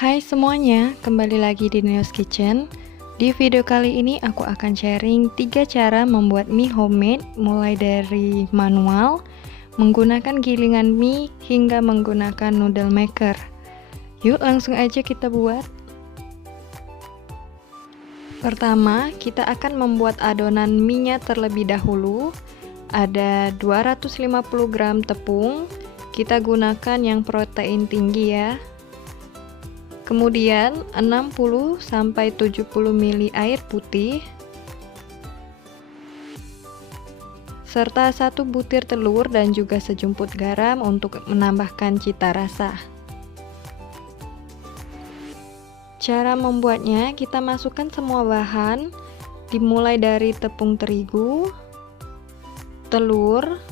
Hai semuanya, kembali lagi di News Kitchen. Di video kali ini aku akan sharing 3 cara membuat mie homemade mulai dari manual, menggunakan gilingan mie, hingga menggunakan noodle maker. Yuk langsung aja kita buat. Pertama, kita akan membuat adonan mie-nya terlebih dahulu. Ada 250 gram tepung, kita gunakan yang protein tinggi ya. Kemudian 60-70 ml air putih serta 1 butir telur dan juga sejumput garam untuk menambahkan cita rasa. Cara membuatnya, kita masukkan semua bahan, dimulai dari tepung terigu, telur,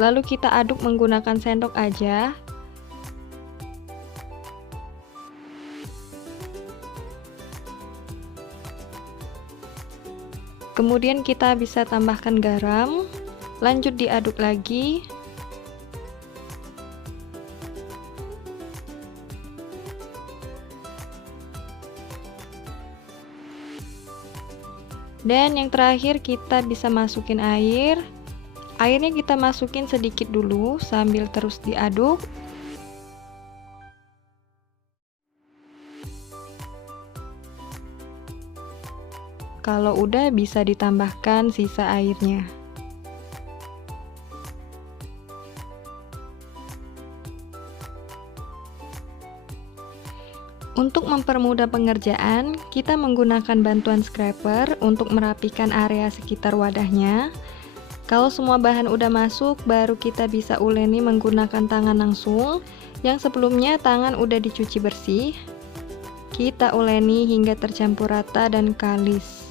lalu kita aduk menggunakan sendok aja. Kemudian kita bisa tambahkan garam, lanjut diaduk lagi. Dan yang terakhir kita bisa masukin air. Airnya kita masukin sedikit dulu sambil terus diaduk. Kalau udah bisa ditambahkan sisa airnya. Untuk mempermudah pengerjaan, kita menggunakan bantuan scraper untuk merapikan area sekitar wadahnya. Kalau semua bahan udah masuk, baru kita bisa uleni menggunakan tangan langsung. Yang sebelumnya tangan udah dicuci bersih. Kita uleni hingga tercampur rata dan kalis.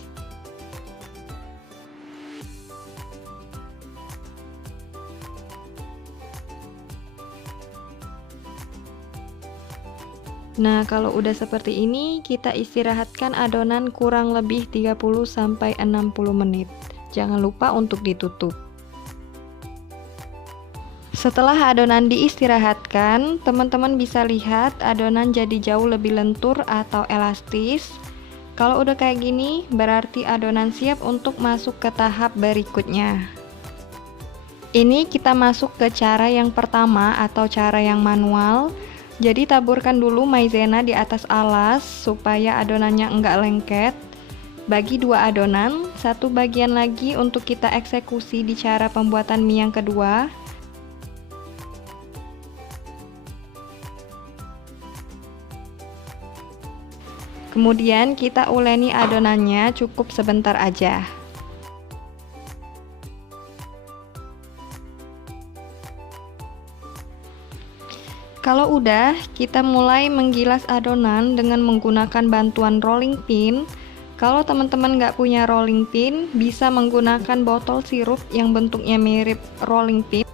Nah, kalau udah seperti ini, kita istirahatkan adonan kurang lebih 30-60 menit. Jangan lupa untuk ditutup. Setelah adonan diistirahatkan, teman-teman bisa lihat adonan jadi jauh lebih lentur atau elastis. Kalau udah kayak gini, berarti adonan siap untuk masuk ke tahap berikutnya. Ini kita masuk ke cara yang pertama atau cara yang manual. Jadi taburkan dulu maizena di atas alas supaya adonannya enggak lengket. Bagi 2 adonan, 1 bagian lagi untuk kita eksekusi di cara pembuatan mie yang kedua. Kemudian kita uleni adonannya cukup sebentar aja. Kalau udah, kita mulai menggilas adonan dengan menggunakan bantuan rolling pin. Kalau teman-teman nggak punya rolling pin, bisa menggunakan botol sirup yang bentuknya mirip rolling pin,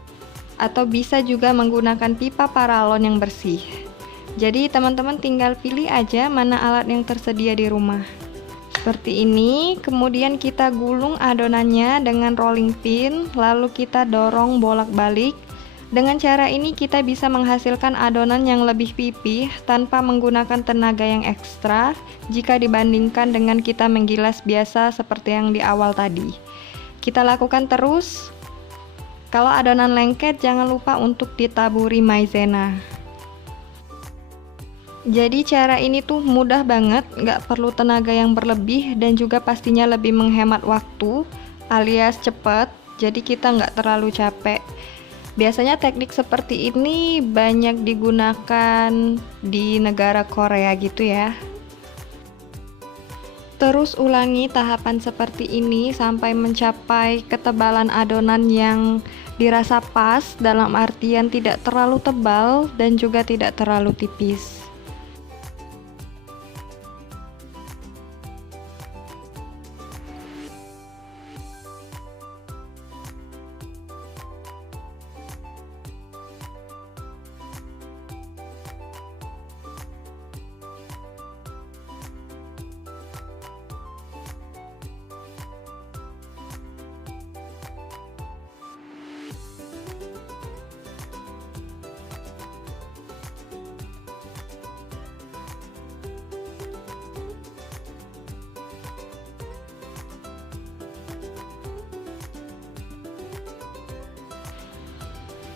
atau bisa juga menggunakan pipa paralon yang bersih. Jadi teman-teman tinggal pilih aja mana alat yang tersedia di rumah. Seperti ini, kemudian kita gulung adonannya dengan rolling pin, lalu kita dorong bolak-balik. Dengan cara ini kita bisa menghasilkan adonan yang lebih pipih tanpa menggunakan tenaga yang ekstra jika dibandingkan dengan kita menggilas biasa seperti yang di awal tadi. Kita lakukan terus. Kalau adonan lengket, jangan lupa untuk ditaburi maizena. Jadi cara ini tuh mudah banget, nggak perlu tenaga yang berlebih dan juga pastinya lebih menghemat waktu alias cepat, jadi kita nggak terlalu capek. Biasanya teknik seperti ini banyak digunakan di negara Korea gitu ya. Terus ulangi tahapan seperti ini sampai mencapai ketebalan adonan yang dirasa pas, dalam artian tidak terlalu tebal dan juga tidak terlalu tipis.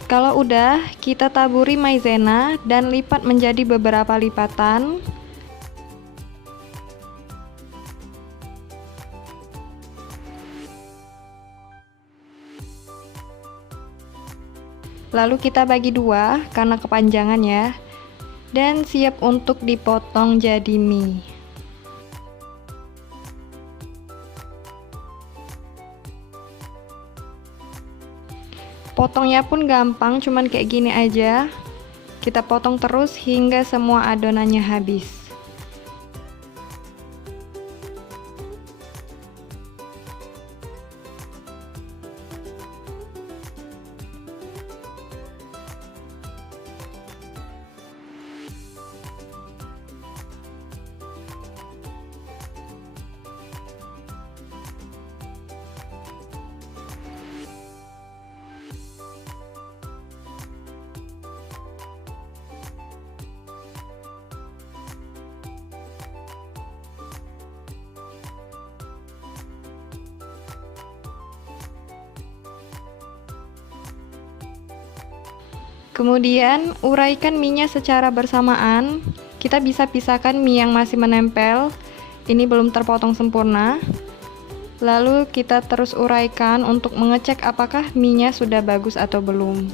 Kalau udah, kita taburi maizena dan lipat menjadi beberapa lipatan. Lalu kita bagi dua karena kepanjangan ya. Dan siap untuk dipotong jadi mie. Potongnya pun gampang, cuman kayak gini aja. Kita potong terus hingga semua adonannya habis. Kemudian, uraikan mie-nya secara bersamaan. Kita bisa pisahkan mie yang masih menempel. Ini belum terpotong sempurna. Lalu kita terus uraikan untuk mengecek apakah mie-nya sudah bagus atau belum.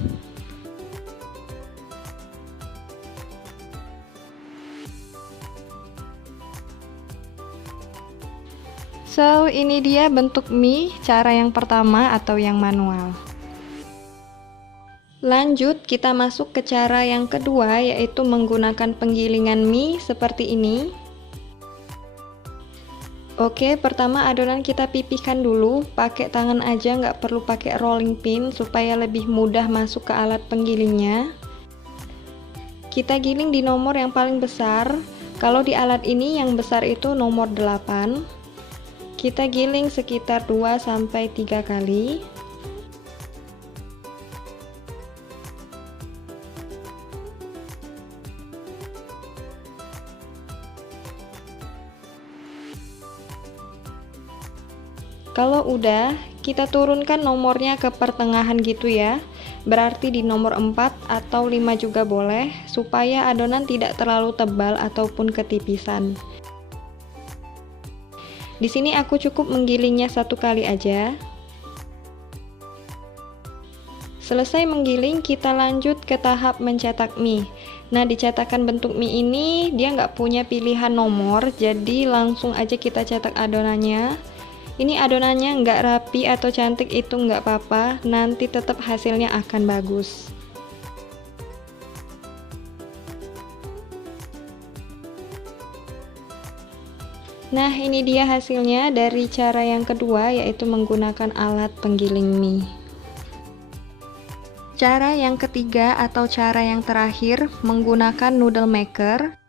So, ini dia bentuk mie, cara yang pertama atau yang manual. Lanjut, kita masuk ke cara yang kedua, yaitu menggunakan penggilingan mie seperti ini. Oke, pertama adonan kita pipihkan dulu, pakai tangan aja, nggak perlu pakai rolling pin supaya lebih mudah masuk ke alat penggilingnya. Kita giling di nomor yang paling besar. Kalau di alat ini yang besar itu nomor 8. Kita giling sekitar 2-3 kali. Kalau udah, kita turunkan nomornya ke pertengahan gitu ya. Berarti di nomor 4 atau 5 juga boleh, supaya adonan tidak terlalu tebal ataupun ketipisan. Di sini aku cukup menggilingnya 1 kali aja. Selesai menggiling, kita lanjut ke tahap mencetak mie. Nah, di cetakan bentuk mie ini, dia nggak punya pilihan nomor, jadi langsung aja kita cetak adonannya. Ini adonannya nggak rapi atau cantik itu nggak apa-apa, nanti tetap hasilnya akan bagus. Nah, ini dia hasilnya dari cara yang kedua, yaitu menggunakan alat penggiling mie. Cara yang ketiga atau cara yang terakhir, menggunakan noodle maker.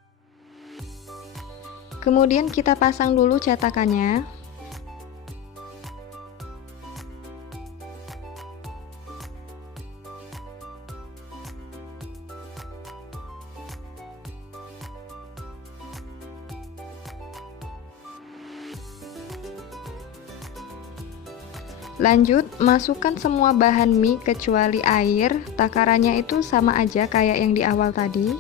Kemudian kita pasang dulu cetakannya. Lanjut, masukkan semua bahan mie kecuali air. Takarannya itu sama aja kayak yang di awal tadi.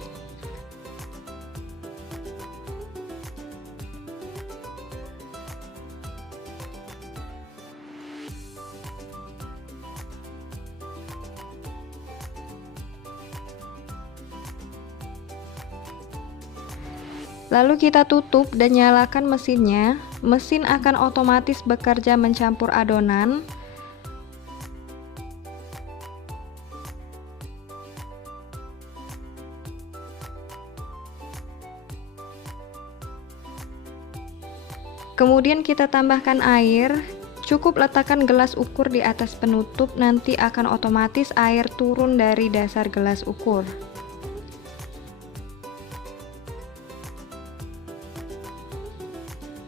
Lalu kita tutup dan nyalakan mesinnya. Mesin akan otomatis bekerja mencampur adonan. Kemudian kita tambahkan air. Cukup letakkan gelas ukur di atas penutup, nanti akan otomatis air turun dari dasar gelas ukur.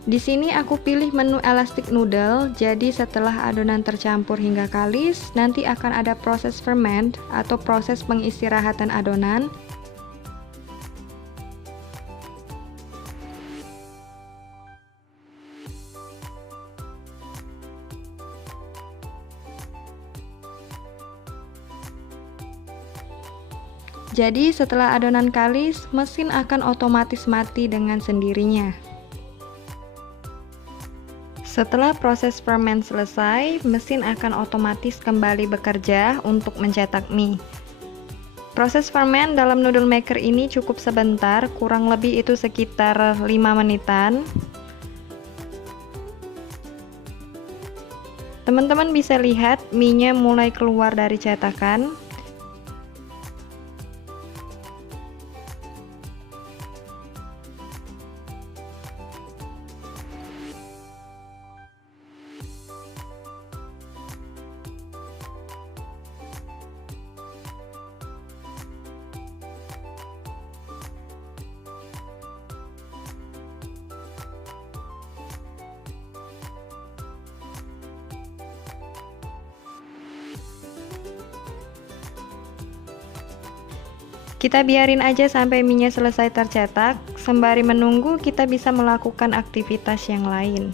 Di sini aku pilih menu elastic noodle, jadi setelah adonan tercampur hingga kalis, nanti akan ada proses ferment atau proses pengistirahatan adonan. Jadi setelah adonan kalis, mesin akan otomatis mati dengan sendirinya. Setelah proses ferment selesai, mesin akan otomatis kembali bekerja untuk mencetak mie. Proses ferment dalam noodle maker ini cukup sebentar, kurang lebih itu sekitar 5 menitan. Teman-teman bisa lihat mie-nya mulai keluar dari cetakan. Kita biarin aja sampai mie-nya selesai tercetak. Sembari menunggu, kita bisa melakukan aktivitas yang lain.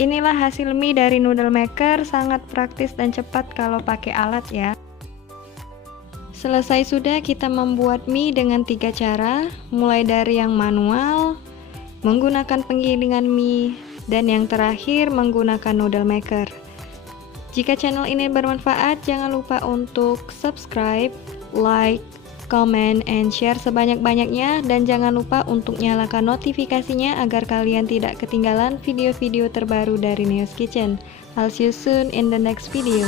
Inilah hasil mie dari noodle maker, sangat praktis dan cepat kalau pakai alat ya. Selesai sudah kita membuat mie dengan 3 cara, mulai dari yang manual, menggunakan penggilingan mie, dan yang terakhir menggunakan noodle maker. Jika channel ini bermanfaat, jangan lupa untuk subscribe, like, comment, and share sebanyak-banyaknya, dan jangan lupa untuk nyalakan notifikasinya agar kalian tidak ketinggalan video-video terbaru dari Neo's Kitchen. I'll see you soon in the next video.